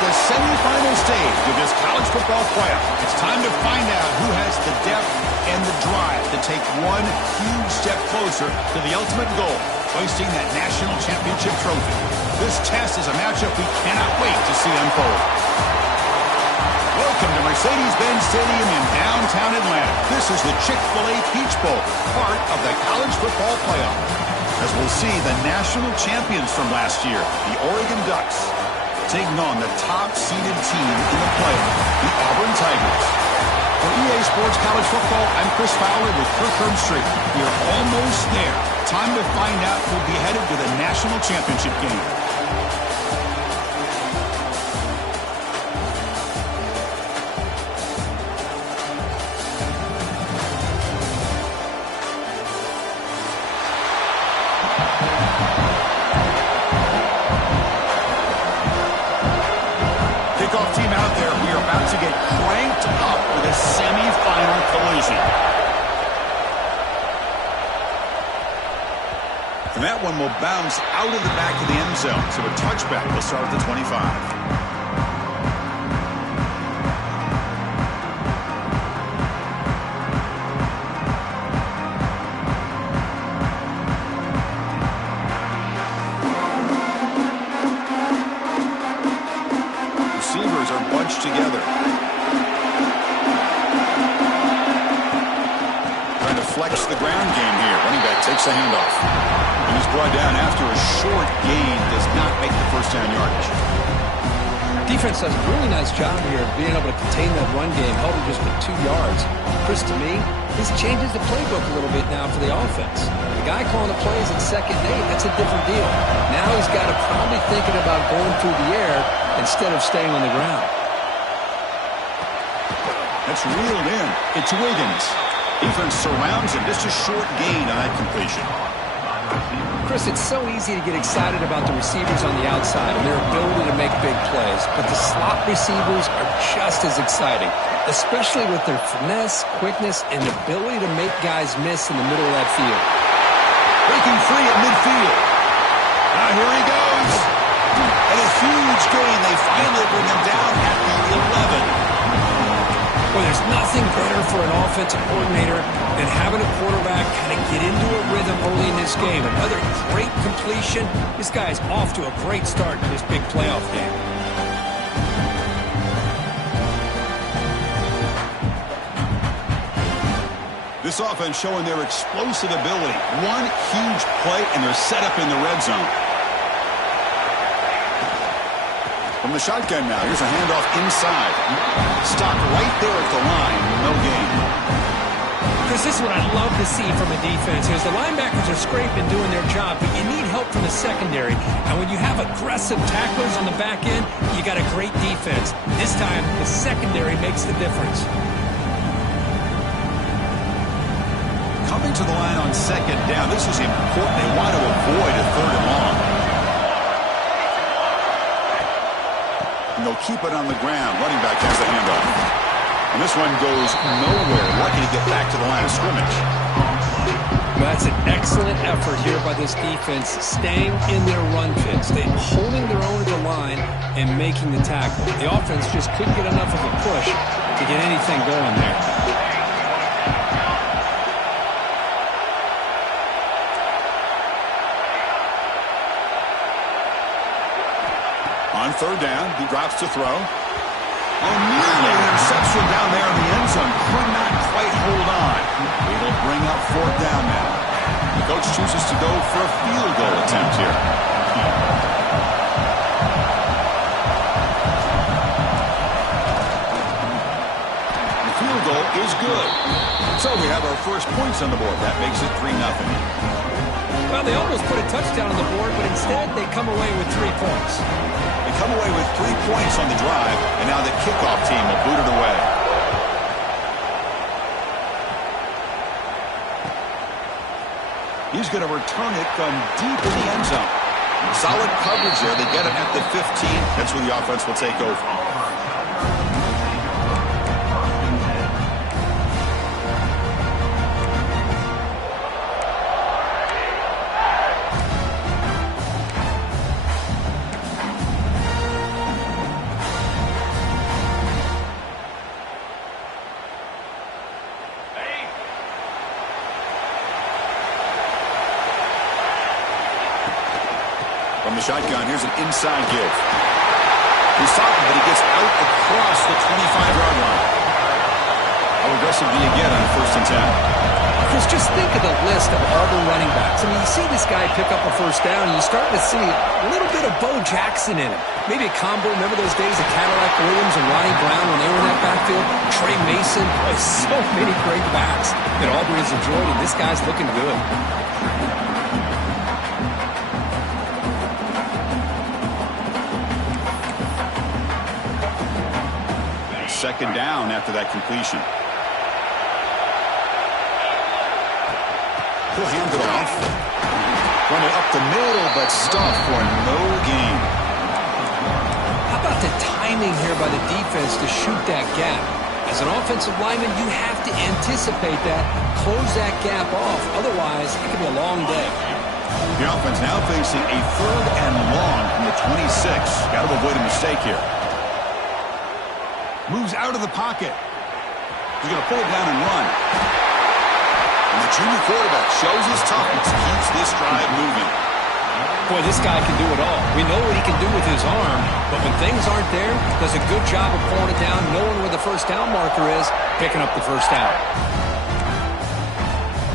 The semifinal stage of this college football playoff. It's time to find out who has the depth and the drive to take one huge step closer to the ultimate goal, hoisting that national championship trophy. This test is a matchup we cannot wait to see unfold. Welcome to Mercedes-Benz Stadium in downtown Atlanta. This is the Chick-fil-A Peach Bowl, part of the college football playoff. As we'll see the national champions from last year, the Oregon Ducks, taking on the top-seeded team in the playoff, the Auburn Tigers. For EA Sports College Football, I'm Chris Fowler with Kirk Herbstreit. We're almost there. Time to find out who'll be headed to the national championship game. Kickoff team out there. We are about to get cranked up with a semifinal collision. And that one will bounce out of the back of the end zone. So a touchback will start at the 25. Receivers are bunched together. Trying to flex the ground game here. Running back takes the handoff. And he's brought down after a short gain. Does not make the first down yardage. Defense does a really nice job here of being able to contain that run game. Held it just to 2 yards. Chris, to me, this changes the playbook a little bit now for the offense. The guy calling the plays at 2nd and 8, that's a different deal. Now he's got to probably thinking about going through the air instead of staying on the ground. That's reeled in. It's Wiggins. Defense surrounds him. Just a short gain on that completion. Chris, it's so easy to get excited about the receivers on the outside and their ability to make big plays, but the slot receivers are just as exciting, especially with their finesse, quickness, and ability to make guys miss in the middle of that field. Breaking free at midfield. Now here he goes. And a huge gain. They finally bring him down at the 11. Well, there's nothing better for an offensive coordinator than having a quarterback kind of get into a rhythm early in this game. Another great completion. This guy is off to a great start in this big playoff game. This offense showing their explosive ability. One huge play, and they're set up in the red zone. From the shotgun now, here's a handoff inside. Stopped right there at the line, no gain. Chris, this is what I love to see from a defense. Is the linebackers are scraping, doing their job, but you need help from the secondary. And when you have aggressive tacklers on the back end, you got a great defense. This time, the secondary makes the difference. Coming to the line on 2nd down, this is important. They want to avoid a 3rd and long. And they'll keep it on the ground. Running back has the handoff. And this one goes nowhere. Lucky to get back to the line of scrimmage. That's an excellent effort here by this defense, staying in their run fits. They're holding their own at the line and making the tackle. The offense just couldn't get enough of a push to get anything going there. On 3rd down, he drops to throw. And nearly an interception down there in the end zone. Could not quite hold on. It'll bring up 4th down now. The coach chooses to go for a field goal attempt here. The field goal is good. So we have our first points on the board. That makes it 3-0. Well, they almost put a touchdown on the board, but instead they come away with 3 points. They come away with 3 points on the drive, and now the kickoff team will boot it away. He's going to return it from deep in the end zone. Solid coverage there. They get it at the 15. That's where the offense will take over. From the shotgun, here's an inside give. He's talking, but he gets out across the 25-yard line. How aggressive do you get on 1st and 10? Because just think of the list of Auburn running backs. I mean, you see this guy pick up a first down, and you start to see a little bit of Bo Jackson in him. Maybe a combo. Remember those days of Cadillac Williams and Ronnie Brown when they were in that backfield? Trey Mason. Boy, so many great backs that Auburn has enjoyed, and this guy's looking good. Second down after that completion. He'll hand it off. Run it up the middle, but stuffed for no gain. How about the timing here by the defense to shoot that gap? As an offensive lineman, you have to anticipate that, close that gap off. Otherwise, it could be a long day. The offense now facing a 3rd and long from the 26. Got to avoid a mistake here. Moves out of the pocket. He's going to pull it down and run. And the junior quarterback shows his toughness, keeps this drive moving. Boy, this guy can do it all. We know what he can do with his arm, but when things aren't there, does a good job of pulling it down, knowing where the first down marker is, picking up the first down.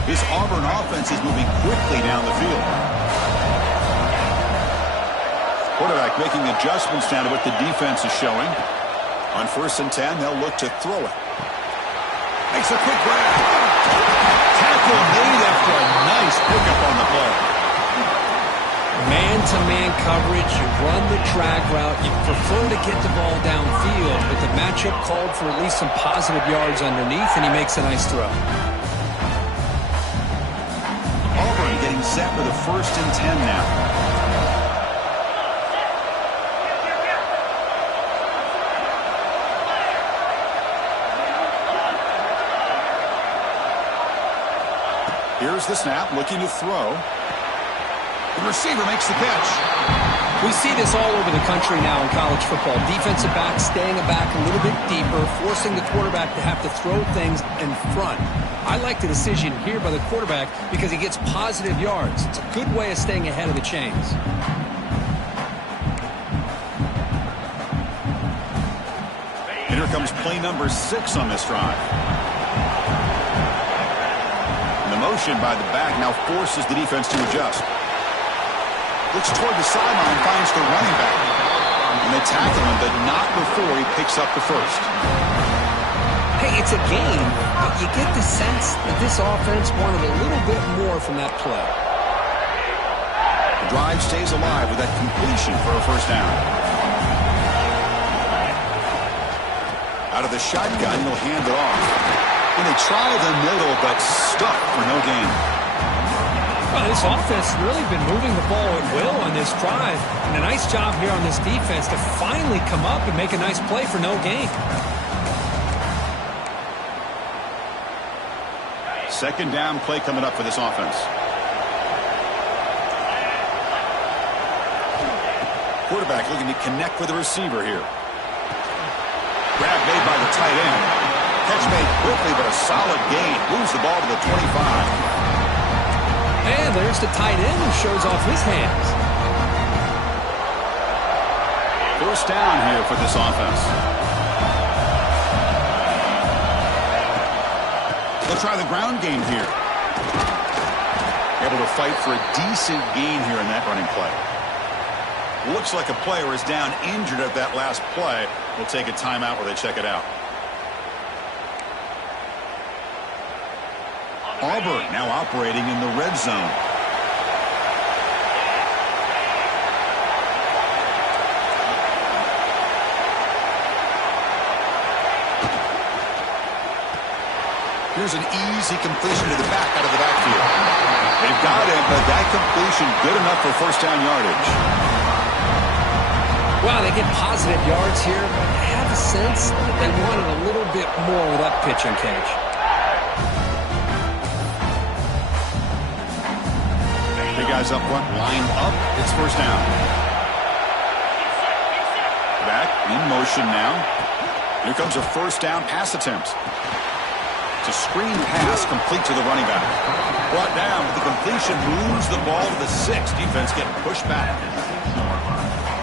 This Auburn offense is moving quickly down the field. Quarterback making adjustments down to what the defense is showing. On 1st and 10, they'll look to throw it. Makes a quick grab. Tackle made after a nice pickup on the play. Man-to-man coverage, you run the drag route, you prefer to get the ball downfield, but the matchup called for at least some positive yards underneath, and he makes a nice throw. Auburn getting set for the 1st and 10 now. Here's the snap, looking to throw. The receiver makes the catch. We see this all over the country now in college football. Defensive backs staying back a little bit deeper, forcing the quarterback to have to throw things in front. I like the decision here by the quarterback because he gets positive yards. It's a good way of staying ahead of the chains. And here comes play number 6 on this drive. Motion by the back now forces the defense to adjust. Looks toward the sideline, finds the running back. And they tackle him, but not before he picks up the first. Hey, it's a game, but you get the sense that this offense wanted a little bit more from that play. The drive stays alive with that completion for a first down. Out of the shotgun, he'll hand it off. And they try the middle, but stuck for no gain. Well, this offense has really been moving the ball at will on this drive. And a nice job here on this defense to finally come up and make a nice play for no gain. 2nd down play coming up for this offense. Quarterback looking to connect with the receiver here. Grab made by the tight end. Catch made quickly, but a solid gain. Moves the ball to the 25. And there's the tight end who shows off his hands. First down here for this offense. They'll try the ground game here. Able to fight for a decent gain here in that running play. Looks like a player is down injured at that last play. We'll take a timeout where they check it out. Auburn now operating in the red zone. Here's an easy completion to the back out of the backfield. They've got him, but that completion good enough for first down yardage. Wow, they get positive yards here, but I have a sense that they wanted a little bit more with that pitch and catch. Guys up front, lined up. It's first down. Back in motion now. Here comes a first down pass attempt. It's a screen pass complete to the running back. Brought down with the completion, moves the ball to the 6. Defense getting pushed back.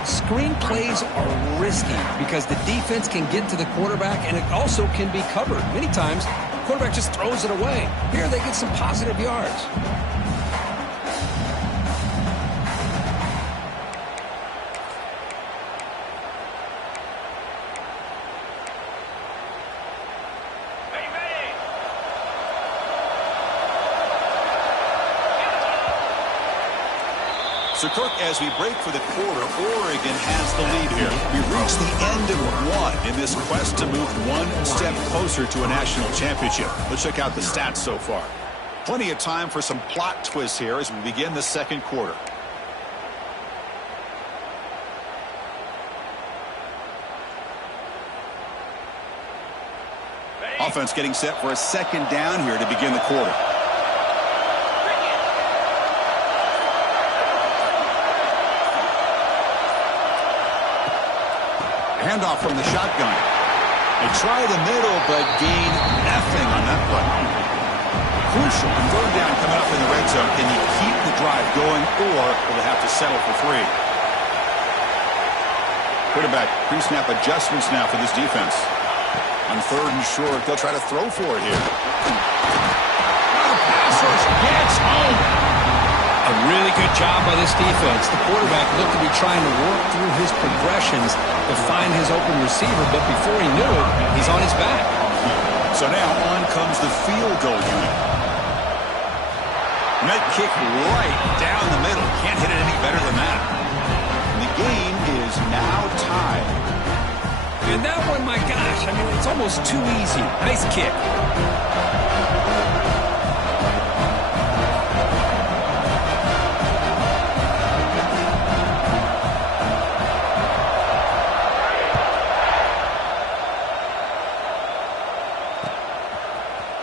Screen plays are risky because the defense can get to the quarterback and it also can be covered. Many times Quarterback just throws it away. Here they get some positive yards. So, Kirk, as we break for the quarter, Oregon has the lead here. We've reached the end of one in this quest to move one step closer to a national championship. Let's check out the stats so far. Plenty of time for some plot twists here as we begin the second quarter. Offense getting set for a second down here to begin the quarter. Handoff from the shotgun. They try the middle, but gain nothing on that play. Crucial. Third down coming up in the red zone. Can you keep the drive going, or will they have to settle for 3? Quarterback pre-snap adjustments now for this defense. On third and short, they'll try to throw for it here. The pass rush gets home. A really good job by this defense. The quarterback looked to be trying to work through his progressions to find his open receiver, but before he knew it, he's on his back. So now on comes the field goal unit. Net kick right down the middle. Can't hit it any better than that. And the game is now tied. And that one, my gosh, I mean, it's almost too easy. Nice kick.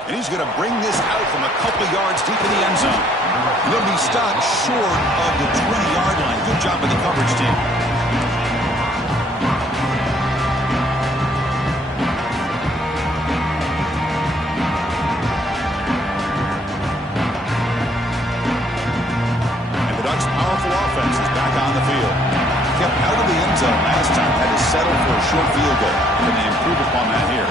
And he's going to bring this out from a couple yards deep in the end zone. And they'll be stopped short of the 20-yard line. Good job by the coverage team. And the Ducks' powerful offense is back on the field. Kept out of the end zone last time. Had to settle for a short field goal. Can they improve upon that here?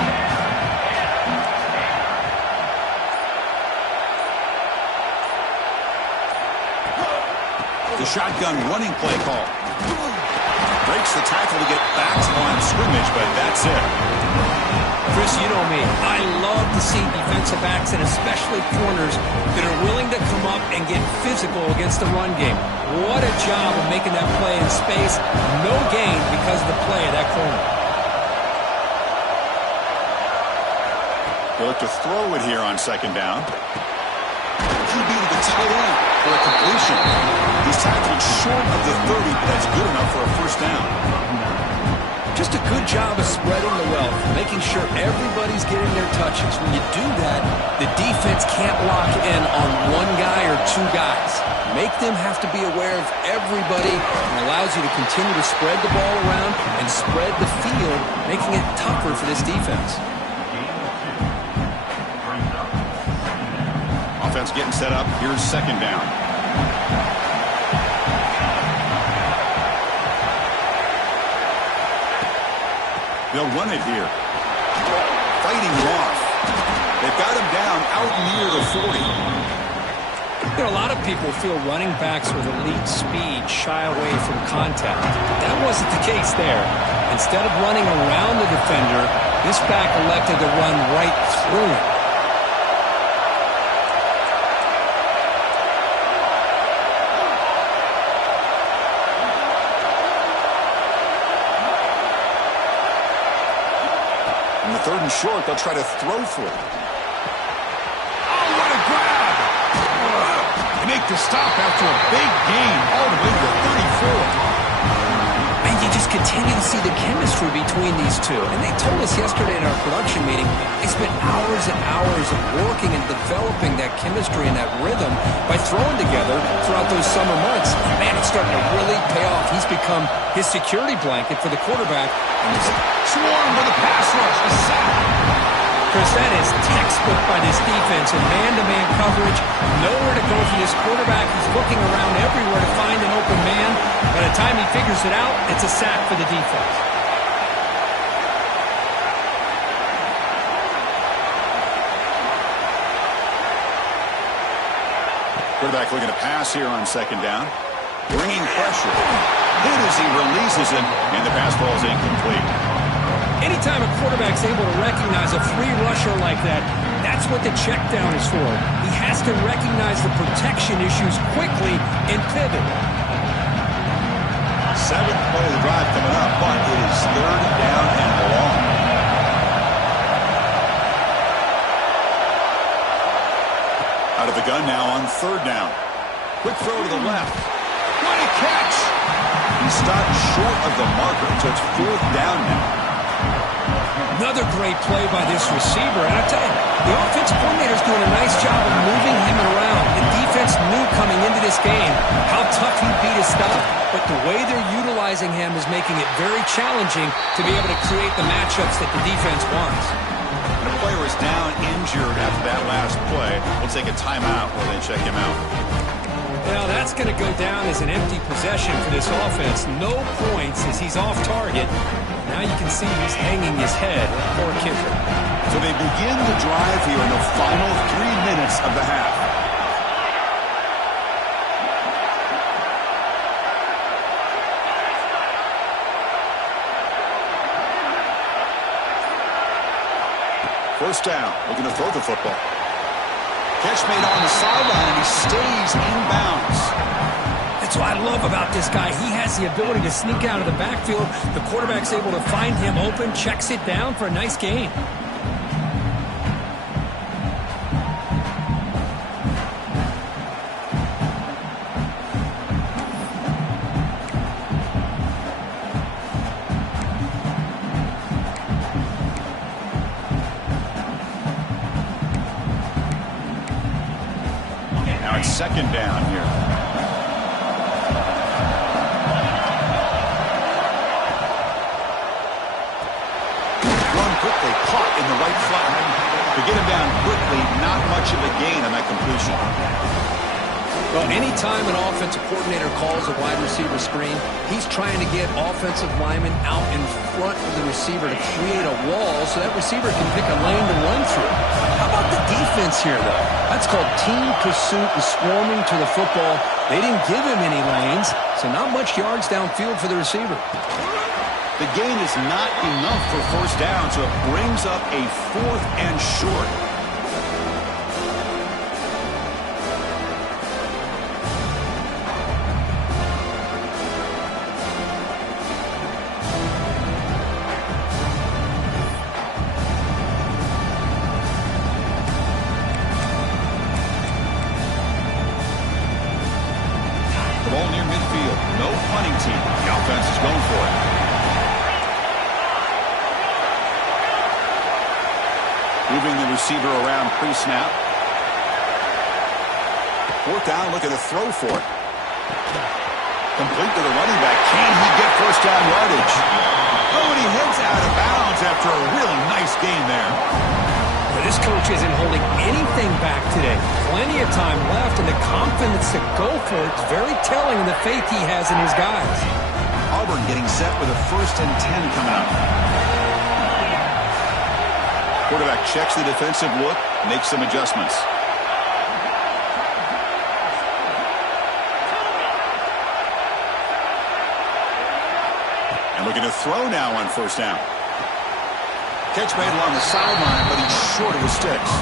The shotgun running play call. Breaks the tackle to get back to the line of scrimmage, but that's it. Chris, you know me. I love to see defensive backs and especially corners that are willing to come up and get physical against the run game. What a job of making that play in space. No gain because of the play of that corner. They look to throw it here on second down. QB to the tight end for a completion. He's tackled short of the 30, but that's good enough for a first down. Just a good job of spreading the wealth, making sure everybody's getting their touches. When you do that, the defense can't lock in on one guy or two guys. Make them have to be aware of everybody, and allows you to continue to spread the ball around and spread the field, making it tougher for this defense. Offense getting set up. Here's second down. They'll run it here. Fighting off. They've got him down out near the 40. You know, a lot of people feel running backs with elite speed shy away from contact. That wasn't the case there. Instead of running around the defender, this back elected to run right through him. Third and short, they'll try to throw for it. Oh, what a grab! They make the stop after a big gain all the way to the 34. And you just continue to see the chemistry between these two. And they told us yesterday in our production meeting, they spent hours and hours of working and developing that chemistry and that rhythm by throwing together throughout those summer months. And man, it's starting to really pay off. He's become his security blanket for the quarterback. Swarm for the pass rush, the sack. Chris, that is textbook by this defense in man-to-man coverage. Nowhere to go for this quarterback. He's looking around everywhere to find an open man. By the time he figures it out, it's a sack for the defense. Quarterback looking to pass here on second down. Bringing pressure. Hit as he releases it, and the pass ball is incomplete. Anytime a quarterback's able to recognize a free rusher like that, that's what the check down is for. He has to recognize the protection issues quickly and pivot. Seventh play of the drive coming up, but it is third down and long. Out of the gun now on third down. Quick throw to the left. What a catch! He stopped short of the marker, so it's fourth down now. Another great play by this receiver. And I tell you, the offensive coordinator's doing a nice job of moving him around. The defense knew coming into this game how tough he'd be to stop, but the way they're utilizing him is making it very challenging to be able to create the matchups that the defense wants. The player is down injured after that last play. We'll take a timeout while they check him out. Well, that's going to go down as an empty possession for this offense. No points as he's off target. Now you can see he's hanging his head. Poor kicker. So they begin the drive here in the final 3 minutes of the half. First down, looking to throw the football. Catch made on the sideline, and he stays in bounds. That's what I love about this guy. He has the ability to sneak out of the backfield. The quarterback's able to find him open, checks it down for a nice gain. Now it's second down here. Quickly caught in the right flat. To get him down quickly, not much of a gain on that completion. Well, anytime an offensive coordinator calls a wide receiver screen, he's trying to get offensive linemen out in front of the receiver to create a wall so that receiver can pick a lane to run through. How about the defense here, though? That's called team pursuit and swarming to the football. They didn't give him any lanes, so not much yards downfield for the receiver. The gain is not enough for first down, so it brings up a fourth and short. The ball near midfield. No punting team. The offense is going for it. Moving the receiver around pre-snap. Fourth down, looking to throw for it. Complete to the running back. Can he get first down yardage? Oh, and he heads out of bounds after a really nice game there. But this coach isn't holding anything back today. Plenty of time left, and the confidence to go for it is very telling in the faith he has in his guys. Auburn getting set with a 1st and 10 coming up. Quarterback checks the defensive look, makes some adjustments. And looking to throw now on first down. Catch made along the sideline, but he's short of the sticks.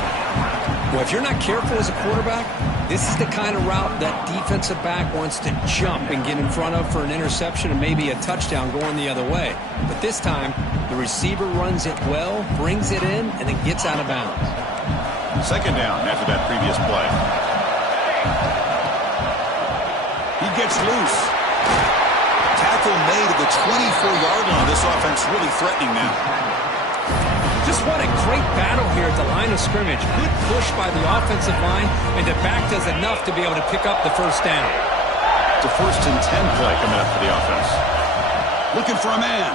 Well, if you're not careful as a quarterback, this is the kind of route that defensive back wants to jump and get in front of for an interception and maybe a touchdown going the other way. But this time, the receiver runs it well, brings it in, and then gets out of bounds. Second down after that previous play. He gets loose. Tackle made at the 24-yard line. This offense really threatening now. Just what a great battle here at the line of scrimmage. Good push by the offensive line, and the back does enough to be able to pick up the first down. It's a 1st and 10 play coming up for the offense. Looking for a man.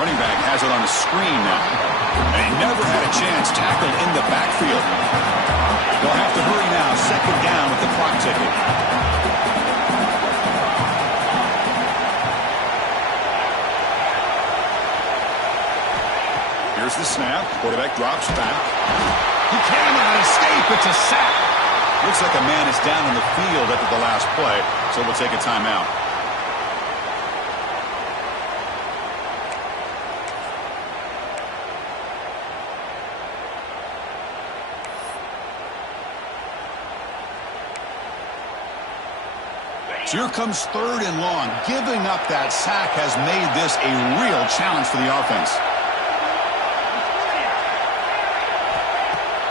Running back has it on the screen now. And he never had a chance tackled in the backfield. They'll have to hurry now. Second down with the clock ticking. Here's the snap. Quarterback drops back. He cannot escape. It's a sack. Looks like a man is down in the field after the last play, so we'll take a timeout. So here comes 3rd and long. Giving up that sack has made this a real challenge for the offense.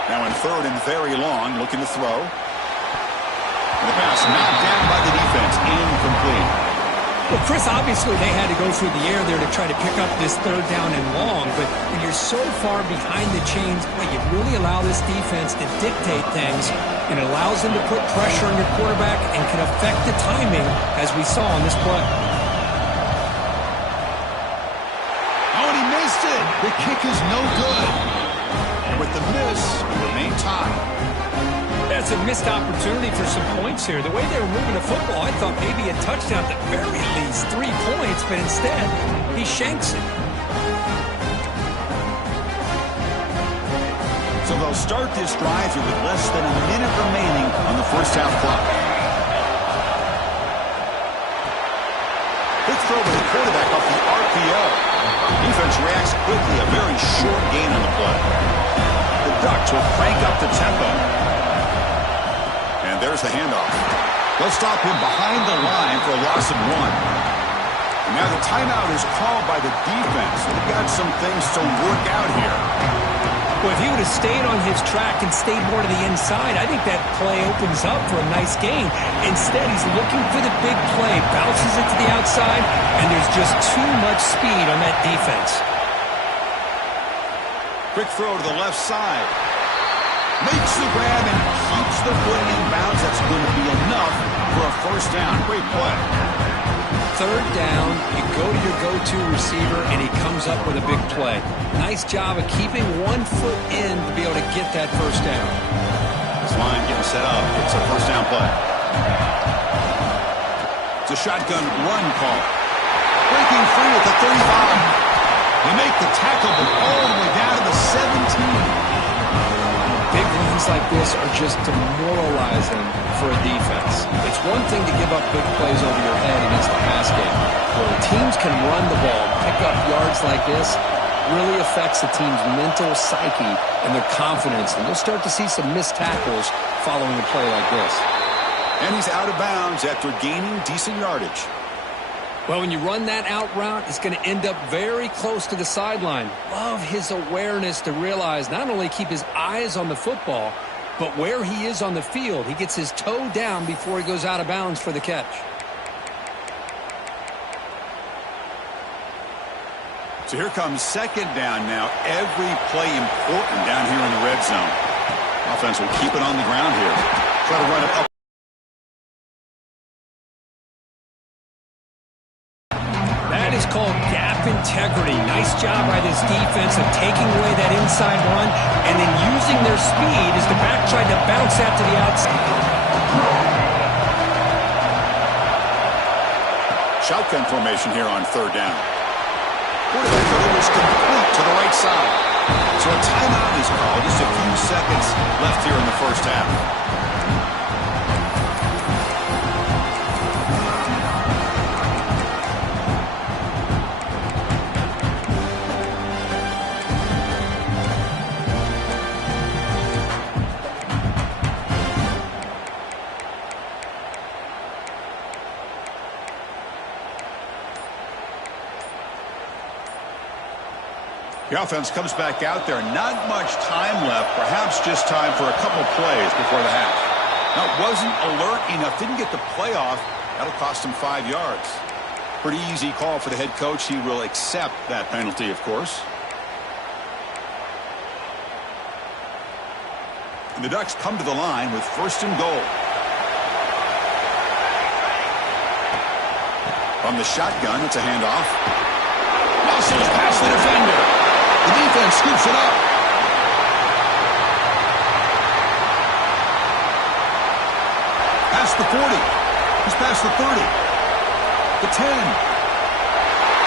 Now in 3rd and very long, looking to throw. And the pass knocked down by the defense, incomplete. Well, Chris, obviously they had to go through the air there to try to pick up this 3rd down and long, but when you're so far behind the chains, boy, you really allow this defense to dictate things, and it allows them to put pressure on your quarterback and can affect the timing, as we saw on this play. Oh, and he missed it. The kick is no good. And with the miss, we remain tied. That's a missed opportunity for some points here. The way they were moving the football, I thought maybe a touchdown at the very least, 3 points, but instead, he shanks it. So they'll start this drive here with less than a minute remaining on the first half clock. Quick throw to the quarterback off the RPO. Defense reacts quickly, a very short gain on the play. The Ducks will crank up the tempo. And there's the handoff. They'll stop him behind the line for a loss of 1. And now the timeout is called by the defense. They've got some things to work out here. Well, if he would have stayed on his track and stayed more to the inside, I think that play opens up for a nice gain. Instead, he's looking for the big play, bounces it to the outside, and there's just too much speed on that defense. Quick throw to the left side. Makes the grab and keeps the foot in bounds. That's going to be enough for a first down. Great play. 3rd down, you go to your go-to receiver, and he comes up with a big play. Nice job of keeping 1 foot in to be able to get that first down. This line getting set up. It's a first down play. It's a shotgun run call. Breaking free at the 35. They make the tackle, but all the way down to the 17. Big runs like this are just demoralizing for a defense. It's one thing to give up big plays over your head against the pass game. Where teams can run the ball, pick up yards like this, really affects the team's mental psyche and their confidence. And you'll start to see some missed tackles following a play like this. And he's out of bounds after gaining decent yardage. Well, when you run that out route, it's going to end up very close to the sideline. Love his awareness to realize not only keep his eyes on the football, but where he is on the field. He gets his toe down before he goes out of bounds for the catch. So here comes 2nd down now. Every play important down here in the red zone. Offense will keep it on the ground here. Try to run it up. That is called gap integrity. Nice job by this defense of taking away that inside run and then using their speed as the back tried to bounce that to the outside. Shotgun formation here on 3rd down. Quarterback throw is complete to the right side. So a timeout is called. Just a few seconds left here in the first half. The offense comes back out there. Not much time left. Perhaps just time for a couple plays before the half. Now, wasn't alert enough. Didn't get the play off. That'll cost him 5 yards. Pretty easy call for the head coach. He will accept that penalty, of course. And the Ducks come to the line with 1st and goal. From the shotgun, it's a handoff. Muscles past the defender. The defense scoops it up. Past the 40. He's past the 30. The 10.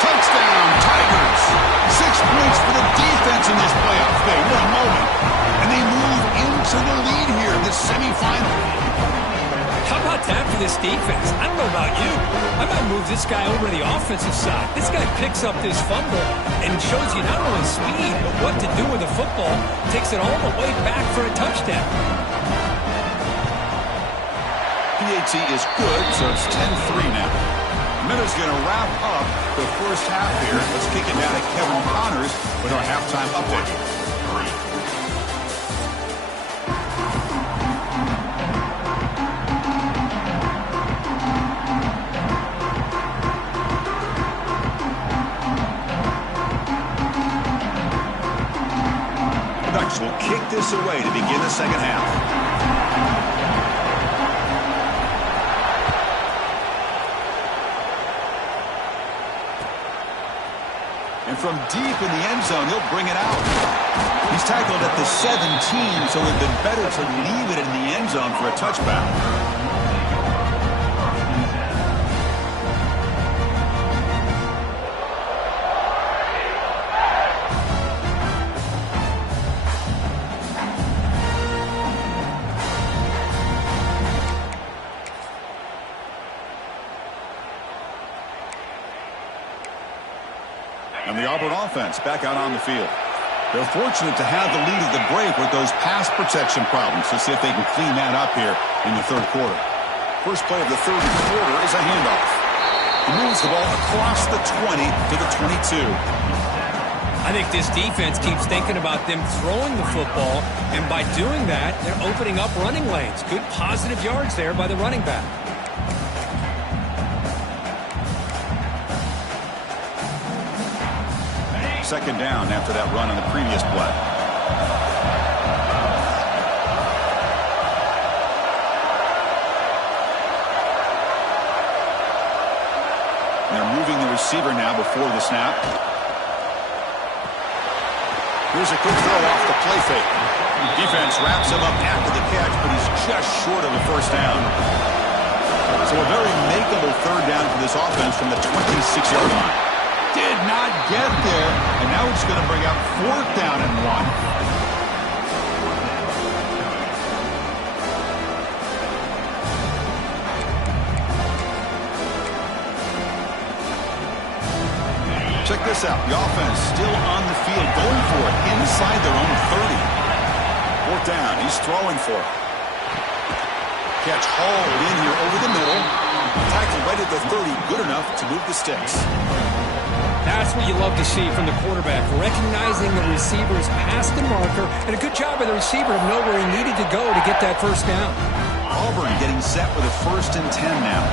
Touchdown, Tigers. 6 points for the defense in this playoff game. What a moment. And they move into the lead here in the semifinal. about that for this defense? I don't know about you. I might move this guy over to the offensive side. This guy picks up this fumble and shows you not only speed, but what to do with the football. Takes it all the way back for a touchdown. PAT is good, so it's 10-3 now. Miller's going to wrap up the first half here. Let's kick it down to Kevin Connors with our halftime update. Will kick this away to begin the second half. And from deep in the end zone, he'll bring it out. He's tackled at the 17, so it would have been better to leave it in the end zone for a touchback. And the Auburn offense back out on the field. They're fortunate to have the lead at the break with those pass protection problems. Let's see if they can clean that up here in the third quarter. First play of the third quarter is a handoff. He moves the ball across the 20 to the 22. I think this defense keeps thinking about them throwing the football, and by doing that, they're opening up running lanes. Good positive yards there by the running back. Second down after that run on the previous play. They're moving the receiver now before the snap. Here's a quick throw off the play fake. Defense wraps him up after the catch, but he's just short of a first down. So a very makeable third down for this offense from the 26-yard line. Did not get there, and now it's going to bring out fourth down and 1. Check this out. The offense still on the field, going for it inside their own 30. Fourth down. He's throwing for it. Catch hauled in here over the middle. Tackle right at the 30. Good enough to move the sticks. That's what you love to see from the quarterback, recognizing the receiver's past the marker, and a good job by the receiver to know where he needed to go to get that first down. Auburn getting set with a 1st and 10 now.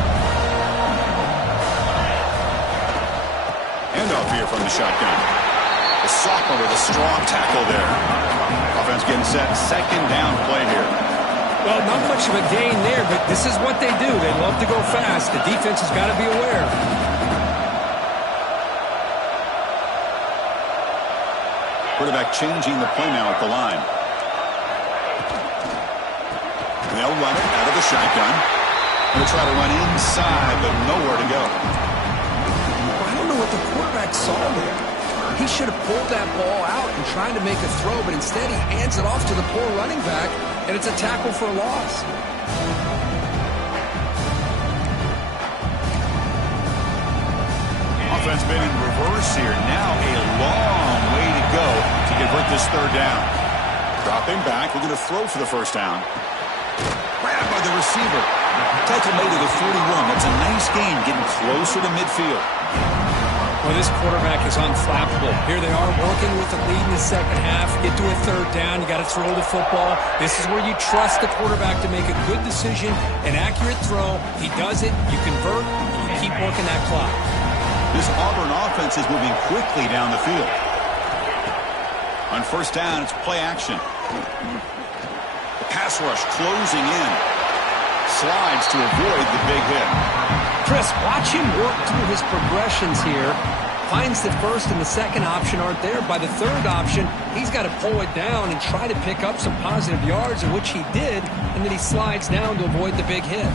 Handoff here from the shotgun. The sophomore with a strong tackle there. Offense getting set, second down play here. Well, not much of a gain there, but this is what they do. They love to go fast. The defense has got to be aware. Quarterback changing the play now at the line. And they'll run it out of the shotgun. They'll try to run inside, but nowhere to go. I don't know what the quarterback saw there. He should have pulled that ball out and tried to make a throw, but instead he hands it off to the poor running back, and it's a tackle for a loss. Offense been in reverse here. Now a long way to go to convert this third down. Dropping back. We're going to throw for the first down. Grabbed by the receiver. Tackle made at the 41. That's a nice game getting closer to midfield. Well, this quarterback is unflappable. Here they are working with the lead in the second half. Get to a third down. You got to throw the football. This is where you trust the quarterback to make a good decision, an accurate throw. He does it. You convert. You keep working that clock. This Auburn offense is moving quickly down the field. On first down, it's play action. The pass rush closing in. Slides to avoid the big hit. Chris, watch him work through his progressions here. Finds the first and the second option aren't there. By the third option, he's got to pull it down and try to pick up some positive yards, in which he did, and then he slides down to avoid the big hit.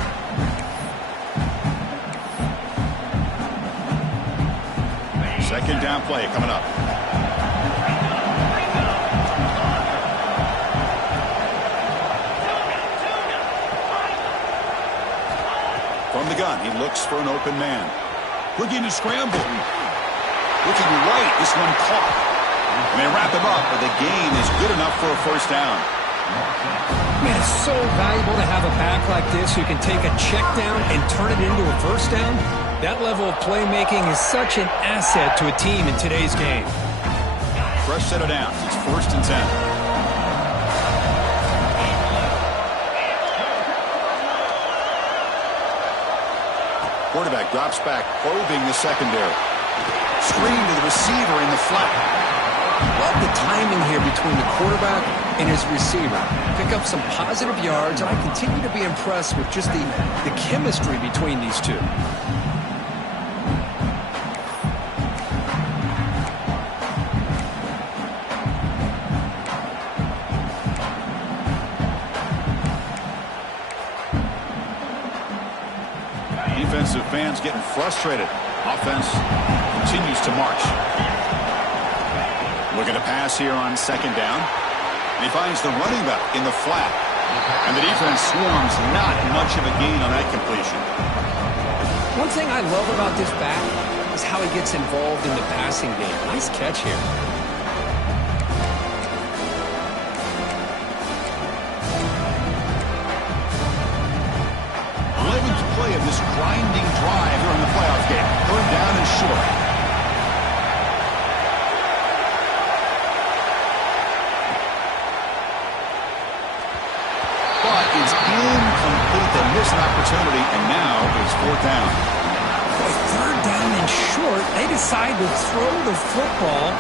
Second down play coming up. from the gun. He looks for an open man. Looking to scramble. Looking right. This one caught. And they wrap him up, but the gain is good enough for a first down. Man, it's so valuable to have a back like this who can take a check down and turn it into a first down. That level of playmaking is such an asset to a team in today's game. Fresh set of downs. It's 1st and 10. Quarterback drops back, probing the secondary. Screen to the receiver in the flat. Love the timing here between the quarterback and his receiver. Pick up some positive yards, and I continue to be impressed with just the chemistry between these two. Defensive fans getting frustrated. Offense continues to march. Looking to pass here on 2nd down. And he finds the running back in the flat. And the defense swarms. Not much of a gain on that completion. One thing I love about this back is how he gets involved in the passing game. Nice catch here. Play of this grinding drive here in the playoff game. 3rd down and short. But it's incomplete. They miss an opportunity, and now it's 4th down. Boy, 3rd down and short. They decide to throw the football,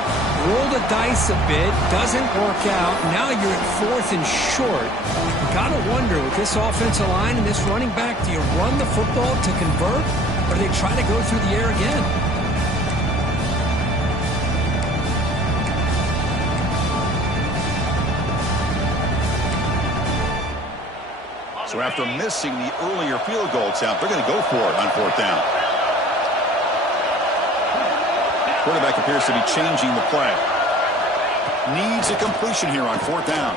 roll the dice a bit, doesn't work out. Now you're at 4th and short. Got to wonder, with this offensive line and this running back, do you run the football to convert, or do they try to go through the air again? So after missing the earlier field goal attempt, they're going to go for it on 4th down. Quarterback appears to be changing the play. Needs a completion here on 4th down.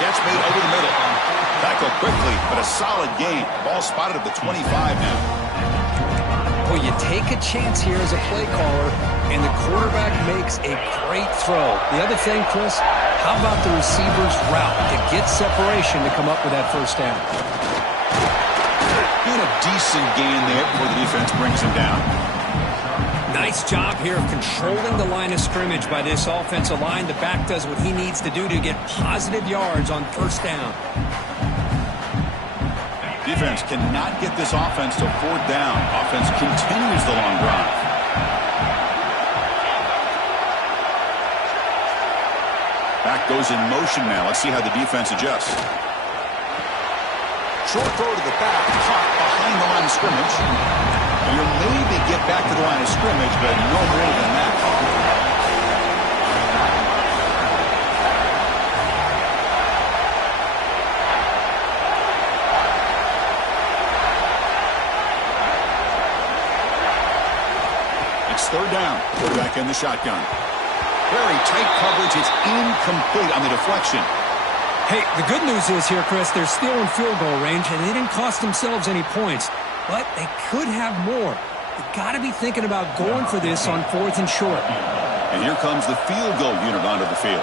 Catch made over the middle. Tackled quickly, but a solid gain. Ball spotted at the 25 now. Well, you take a chance here as a play caller, and the quarterback makes a great throw. The other thing, Chris, how about the receiver's route to get separation to come up with that first down? Doing a decent gain there before the defense brings him down. Nice job here of controlling the line of scrimmage by this offensive line. The back does what he needs to do to get positive yards on 1st down. Defense cannot get this offense to 4th down. Offense continues the long drive. Back goes in motion now. Let's see how the defense adjusts. Short throw to the back, caught behind the line of scrimmage. And you'll maybe get back to the line of scrimmage, but no more than that. It's 3rd down. Quarterback in the shotgun. Very tight coverage. It's incomplete on the deflection. Hey, the good news is here, Chris, they're still in field goal range, and they didn't cost themselves any points. But they could have more. You've got to be thinking about going for this on 4th and short. And here comes the field goal unit onto the field.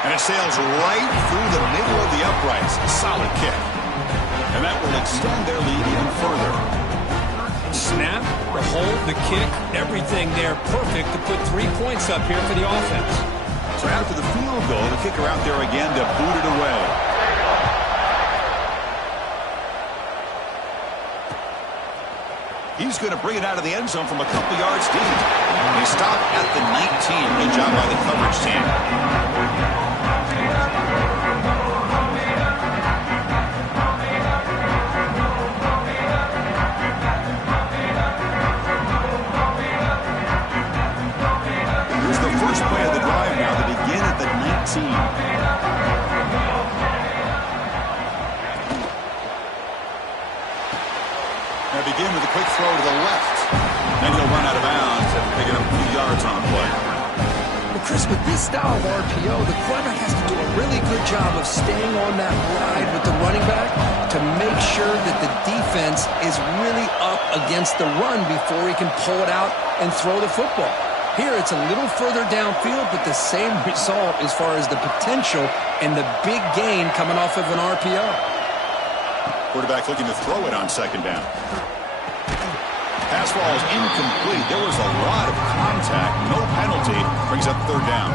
And it sails right through the middle of the uprights. A solid kick. And that will extend their lead even further. Snap, the hold, the kick, everything there perfect to put 3 points up here for the offense. So after the field goal, the kicker out there again to boot it away. He's going to bring it out of the end zone from a couple yards deep. They stop at the 19. Good job by the coverage team. First play of the drive now to begin at the 19. Now begin with a quick throw to the left. Then he'll run out of bounds after picking up a few yards on the play. Well, Chris, with this style of RPO, the quarterback has to do a really good job of staying on that ride with the running back to make sure that the defense is really up against the run before he can pull it out and throw the football. Here, it's a little further downfield, but the same result as far as the potential and the big gain coming off of an RPO. Quarterback looking to throw it on second down. Pass ball is incomplete. There was a lot of contact. No penalty. Brings up third down.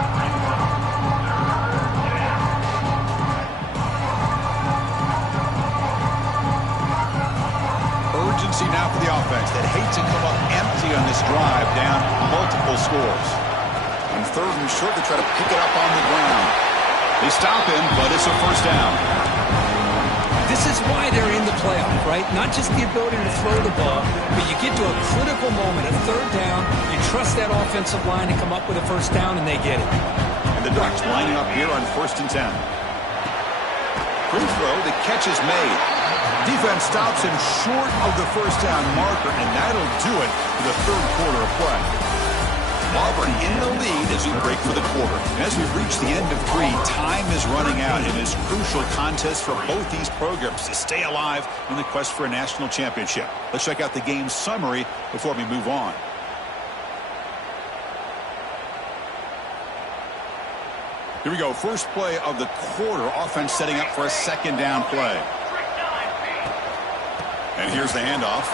Urgency now for the offense that hates to come up empty on this drive, down multiple scores. On third and short, they try to pick it up on the ground. They stop him, but it's a first down. This is why they're in the playoff, right? Not just the ability to throw the ball, but you get to a critical moment, a third down, you trust that offensive line to come up with a first down, and they get it. And the Ducks lining up here on 1st and 10. Quick throw, the catch is made. Defense stops him short of the first down marker, and that'll do it for the third quarter of play. Auburn in the lead as we break for the quarter. And as we reach the end of 3, time is running out in this crucial contest for both these programs to stay alive in the quest for a national championship. Let's check out the game summary before we move on. Here we go. First play of the quarter. Offense setting up for a second down play. And here's the handoff.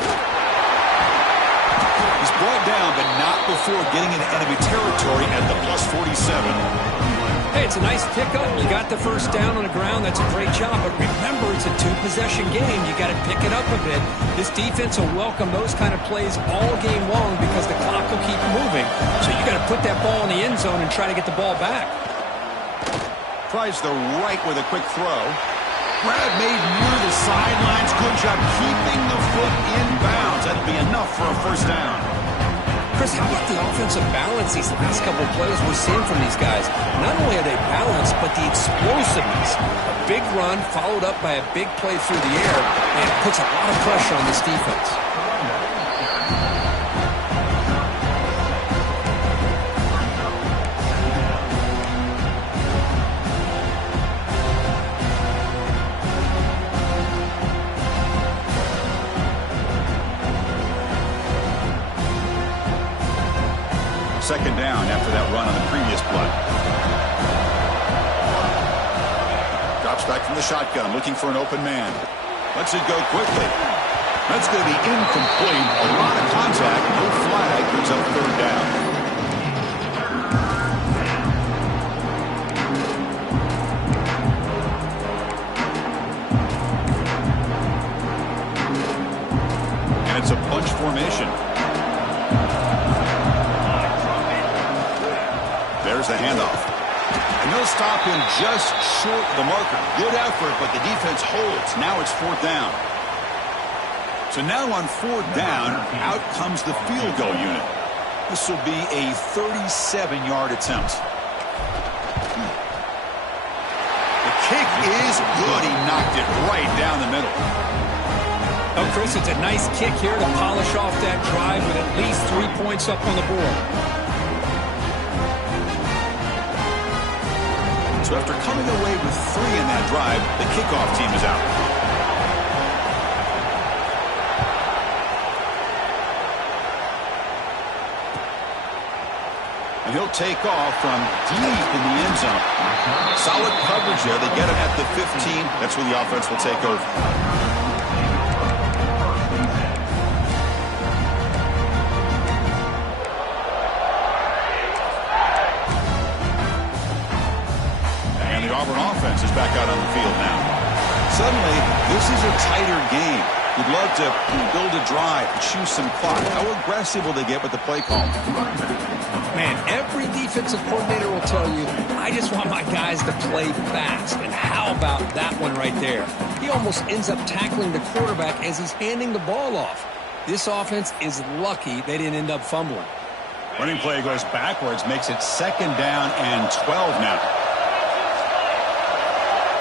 He's brought down, but not before getting into enemy territory at the +47. Hey, it's a nice pickup. You got the first down on the ground. That's a great job. But remember, it's a 2-possession game. You got to pick it up a bit. This defense will welcome those kind of plays all game long because the clock will keep moving. So you got to put that ball in the end zone and try to get the ball back. Tries the right with a quick throw. Grab made near the sidelines. Good job keeping the foot in bounds. That'll be enough for a first down. Chris, how about the offensive balance these last couple of plays we're seeing from these guys? Not only are they balanced, but the explosiveness. A big run followed up by a big play through the air, and it puts a lot of pressure on this defense. Second down after that run on the previous play. Drops back from the shotgun, looking for an open man. Lets it go quickly. That's going to be incomplete. A lot of contact, no flag, brings up third down. And it's a bunch formation. There's the handoff. And they'll stop him just short of the marker. Good effort, but the defense holds. Now it's fourth down. So now on fourth down, out comes the field goal unit. This will be a 37-yard attempt. The kick is good. He knocked it right down the middle. Oh, Chris, it's a nice kick here to polish off that drive with at least 3 points up on the board. So after coming away with 3 in that drive, the kickoff team is out. And he'll take off from deep in the end zone. Solid coverage there. They get him at the 15. That's where the offense will take over. Auburn offense is back out on the field now. Suddenly, this is a tighter game. You'd love to build a drive, choose some clock. How aggressive will they get with the play call? Man, every defensive coordinator will tell you, I just want my guys to play fast. And how about that one right there? He almost ends up tackling the quarterback as he's handing the ball off. This offense is lucky they didn't end up fumbling. Running play goes backwards, makes it second down and 12 now.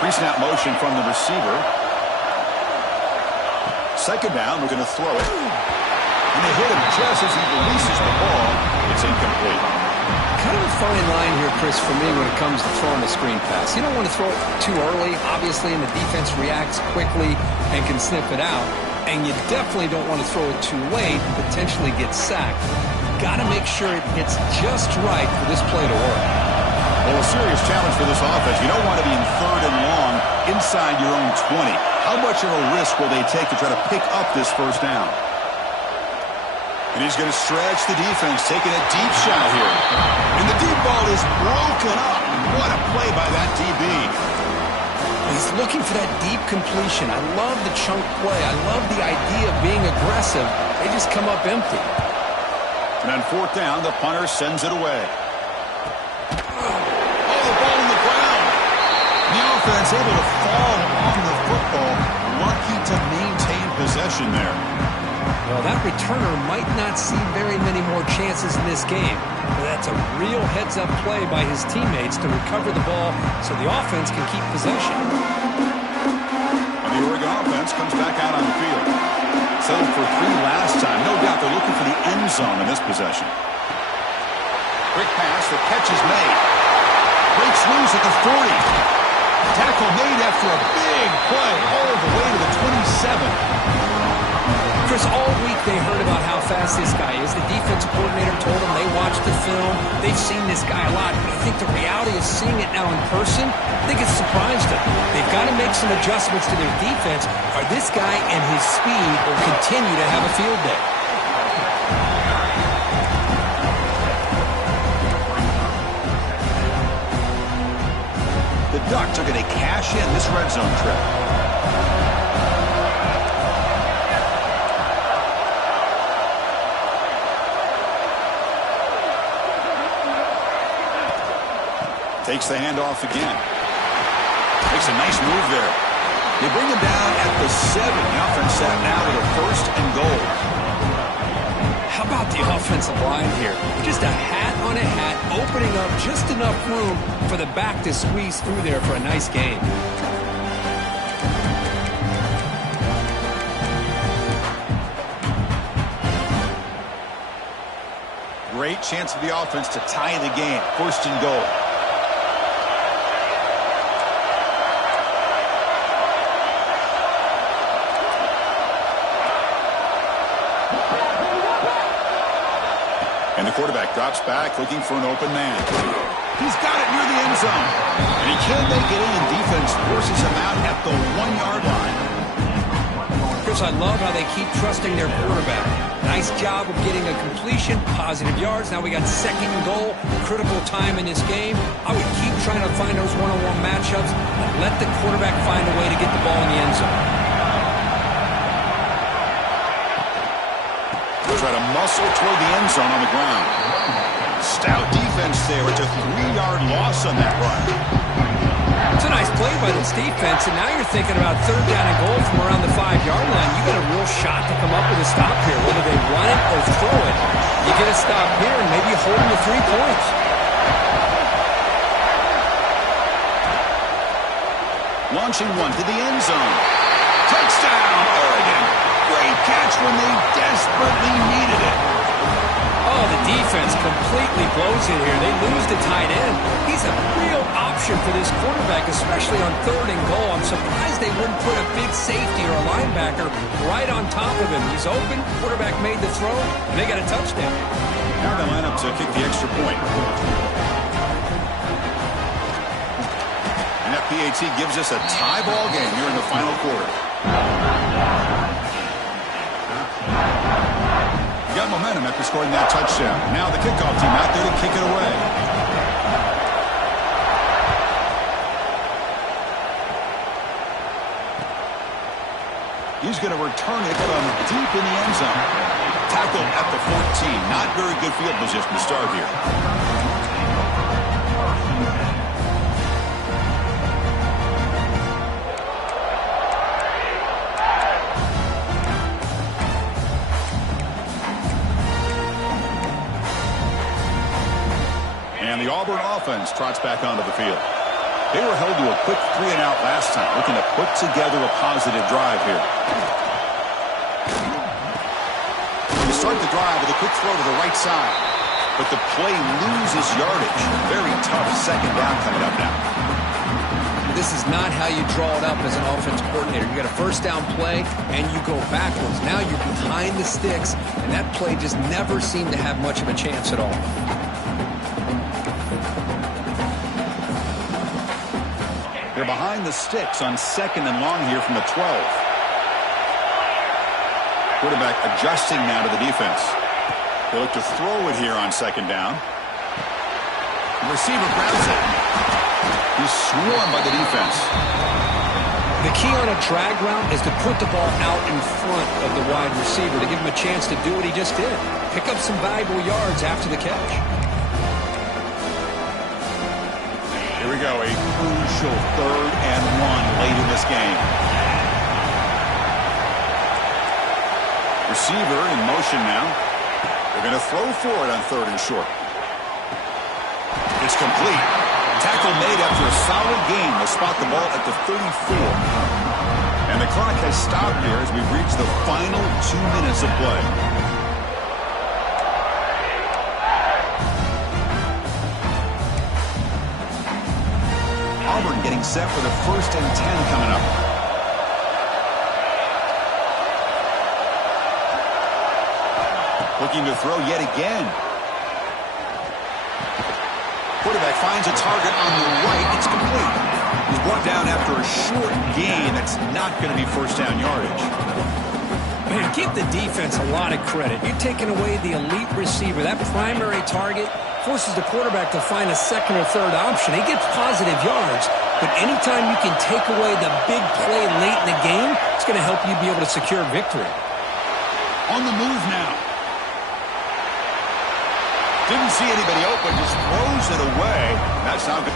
Pre-snap motion from the receiver. Second down, we're going to throw it. And they hit him just as he releases the ball. It's incomplete. kind of a fine line here, Chris, for me when it comes to throwing a screen pass. You don't want to throw it too early, obviously, and the defense reacts quickly and can sniff it out. And you definitely don't want to throw it too late and potentially get sacked. Got to make sure it hits just right for this play to work. Well, a serious challenge for this offense. You don't want to be in 3rd and long inside your own 20. How much of a risk will they take to try to pick up this first down? And he's going to stretch the defense, taking a deep shot here. And the deep ball is broken up. What a play by that DB. He's looking for that deep completion. I love the chunk play. I love the idea of being aggressive. They just come up empty. And on 4th down, the punter sends it away. Oh, the ball in the ground. The offense able to fall on the football. Lucky to maintain possession there. Well, that returner might not see very many more chances in this game. But that's a real heads-up play by his teammates to recover the ball so the offense can keep possession. And the Oregon offense comes back out on the field. Settled for 3 last time. No doubt they're looking for the end zone in this possession. Quick pass. The catch is made. Breaks loose at the 40. Tackle made after a big play all the way to the 27. Chris, all week they heard about how fast this guy is. The defensive coordinator told them they watched the film. They've seen this guy a lot. But I think the reality of seeing it now in person, I think it's surprised them. They've got to make some adjustments to their defense, or this guy and his speed will continue to have a field day. The Ducks are going to cash in this red zone trip. Takes the handoff again. Makes a nice move there. They bring him down at the 7. The offense set now to the 1st and goal. How about the offensive line here? Just a hat on a hat, opening up just enough room for the back to squeeze through there for a nice gain. Great chance for the offense to tie the game. 1st and goal. And the quarterback drops back, looking for an open man. He's got it near the end zone. And he can't make it in, and defense forces him out at the 1-yard line. Chris, I love how they keep trusting their quarterback. Nice job of getting a completion, positive yards. Now we got 2nd and goal, critical time in this game. I would keep trying to find those one-on-one matchups and let the quarterback find a way to get the ball in the end zone. Try to muscle toward the end zone on the ground. Stout defense there. It's a 3-yard loss on that run. It's a nice play by this defense, and now you're thinking about 3rd down and goal from around the 5-yard line. You got a real shot to come up with a stop here, whether they run it or throw it. You get a stop here and maybe hold them to 3 points. Launching one to the end zone. Touchdown, Oregon. Great catch when they desperately needed it. Oh, the defense completely blows it here. They lose the tight end. He's a real option for this quarterback, especially on 3rd and goal. I'm surprised they wouldn't put a big safety or a linebacker right on top of him. He's open, quarterback made the throw, and they got a touchdown. Now they line up to kick the extra point. And that PAT gives us a tie ball game here in the final quarter. Got momentum after scoring that touchdown. Now the kickoff team out there to kick it away. He's going to return it from deep in the end zone. Tackle at the 14. Not very good field position to start here. And the Auburn offense trots back onto the field. They were held to a quick 3-and-out last time, looking to put together a positive drive here. To start the drive with a quick throw to the right side. but the play loses yardage. Very tough second down coming up now. This is not how you draw it up as an offense coordinator. You got a first down play, and you go backwards. Now you're behind the sticks, and that play just never seemed to have much of a chance at all. They're behind the sticks on 2nd and long here from the 12. Quarterback adjusting now to the defense. They look to throw it here on 2nd down. The receiver grabs it. He's swarmed by the defense. The key on a drag route is to put the ball out in front of the wide receiver to give him a chance to do what he just did. Pick up some valuable yards after the catch. Here we go, a crucial 3rd and 1 late in this game. Receiver in motion now. They're going to throw for it on 3rd and short. It's complete. Tackle made after a solid game. They'll spot the ball at the 34. And the clock has stopped here as we've reached the final 2 minutes of play. Auburn getting set for the 1st and 10 coming up. Looking to throw yet again. Quarterback finds a target on the right. It's complete. He's brought down after a short gain. That's not going to be first down yardage. Man, give the defense a lot of credit. You're taking away the elite receiver. That primary target forces the quarterback to find a 2nd or 3rd option. He gets positive yards, but anytime you can take away the big play late in the game, it's going to help you be able to secure victory. On the move now. Didn't see anybody open, just throws it away. That's not good.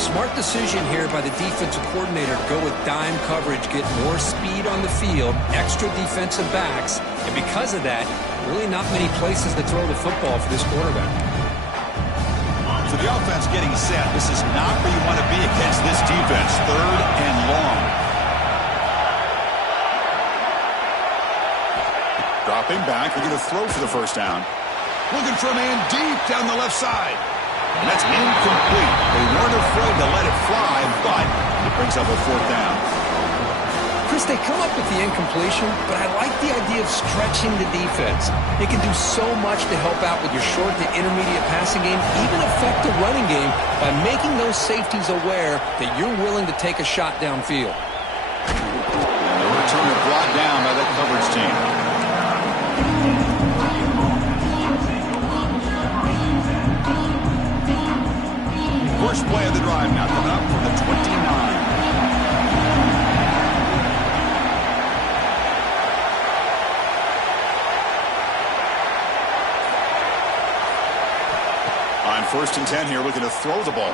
Smart decision here by the defensive coordinator to go with dime coverage, get more speed on the field, extra defensive backs, and because of that, really not many places to throw the football for this quarterback. So the offense getting set. This is not where you want to be against this defense. 3rd and long. Dropping back, they're going to throw for the first down. Looking for a man deep down the left side. And that's incomplete. They weren't afraid to let it fly, but it brings up a 4th down. Chris, they come up with the incompletion, but I like the idea of stretching the defense. It can do so much to help out with your short to intermediate passing game, even affect the running game by making those safeties aware that you're willing to take a shot downfield. And the return is brought down by the coverage team. First play of the drive now coming up from the 29. On 1st and 10 here, looking to throw the ball.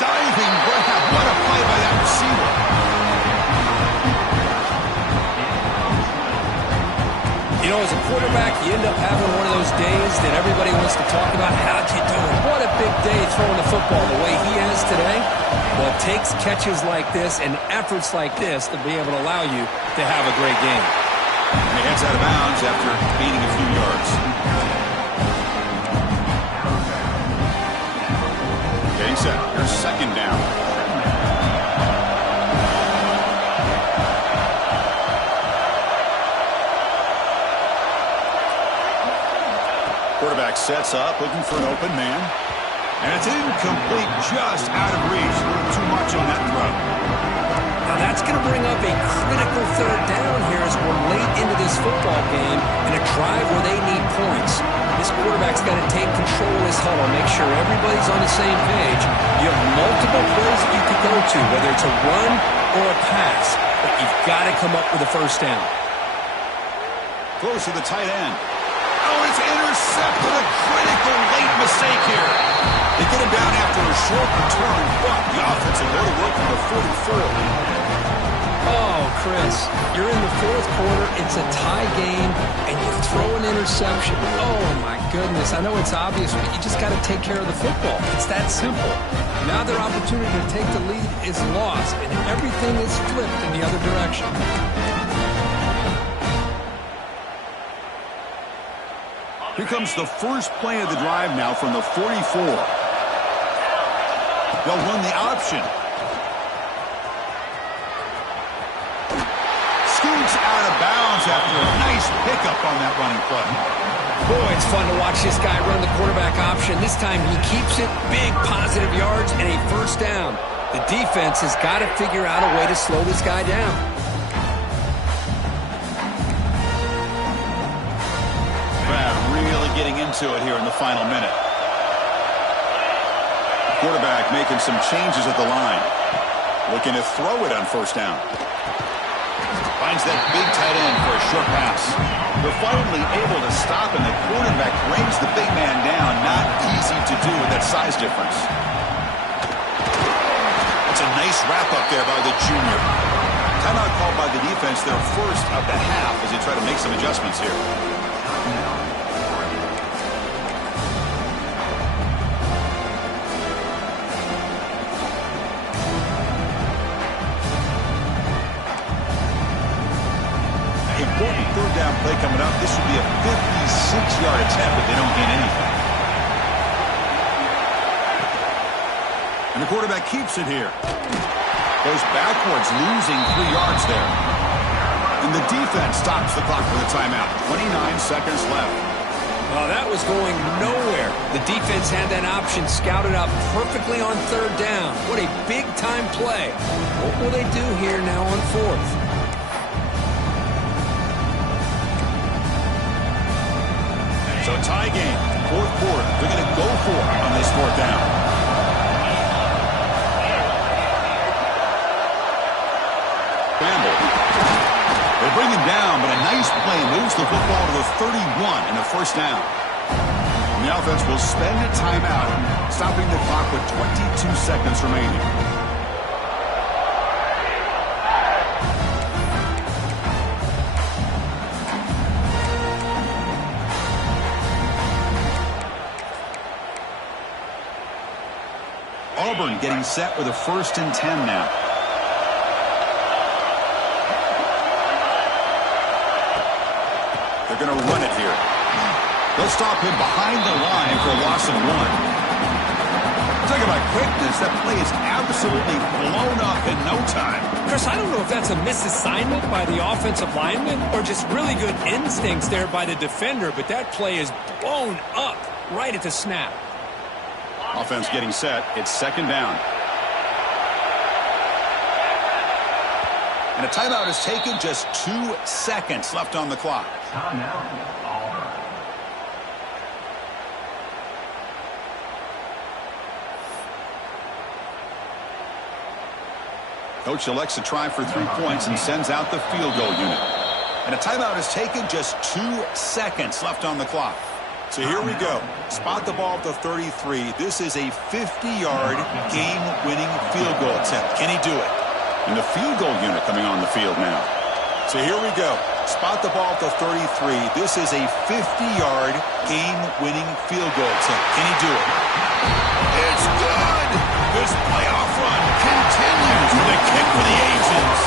Diving grab. What a play by that receiver. You know, as a quarterback, you end up having one of those days that everybody wants to talk about. How'd you do it? What a big day throwing the football the way he has today. Well, it takes catches like this and efforts like this to be able to allow you to have a great game. And he heads out of bounds after gaining a few yards. Getting set. Here's 2nd down. Quarterback sets up, looking for an open man. And it's incomplete, just out of reach. A little too much on that throw. Now that's going to bring up a critical 3rd down here as we're late into this football game in a drive where they need points. This quarterback's got to take control of this huddle, make sure everybody's on the same page. You have multiple plays that you could go to, whether it's a run or a pass, but you've got to come up with a first down. Close to the tight end. Oh, it's intercepted. A critical late mistake here. They get him down after a short return, but the offense will go to work from the 44. Oh, Chris, you're in the 4th quarter. It's a tie game, and you throw an interception. Oh, my goodness. I know it's obvious, but you just got to take care of the football. It's that simple. Now their opportunity to take the lead is lost, and everything is flipped in the other direction. Here comes the first play of the drive now from the 44. They'll run the option. Scoots out of bounds after a nice pickup on that running play. Boy, it's fun to watch this guy run the quarterback option. This time he keeps it, big positive yards, and a first down. The defense has got to figure out a way to slow this guy down. Really getting into it here in the final minute. Quarterback making some changes at the line. Looking to throw it on first down. Finds that big tight end for a short pass. They're finally able to stop, and the quarterback brings the big man down. Not easy to do with that size difference. That's a nice wrap-up there by the junior. Timeout called by the defense, their first of the half, as they try to make some adjustments here. Important third down play coming up. This would be a 56-yard attempt if they don't gain anything. And the quarterback keeps it here. Goes backwards, losing 3 yards there. And the defense stops the clock for the timeout. 29 seconds left. Well, that was going nowhere. The defense had that option scouted out perfectly on third down. What a big-time play. What will they do here now on fourth? So tie game, fourth quarter. They're going to go for it on this fourth down. Campbell. They bring him down, but a nice play moves the football to the 31 and a first down. And the offense will spend a timeout, stopping the clock with 22 seconds remaining. Auburn getting set with a 1st and 10 now. They're going to run it here. They'll stop him behind the line for a loss of 1. Talk about quickness. That play is absolutely blown up in no time. Chris, I don't know if that's a misassignment by the offensive lineman or just really good instincts there by the defender, but that play is blown up right at the snap. Offense getting set. It's 2nd down. And a timeout is taken. Just 2 seconds left on the clock. Auburn. Coach elects to try for 3 points and sends out the field goal unit. And a timeout is taken. Just 2 seconds left on the clock. So here we go. Spot the ball at the 33. This is a 50-yard game-winning field goal attempt. Can he do it? And the field goal unit coming on the field now. So here we go. Spot the ball at the 33. This is a 50-yard game-winning field goal attempt. Can he do it? It's good. This playoff run continues with a kick for the Asians.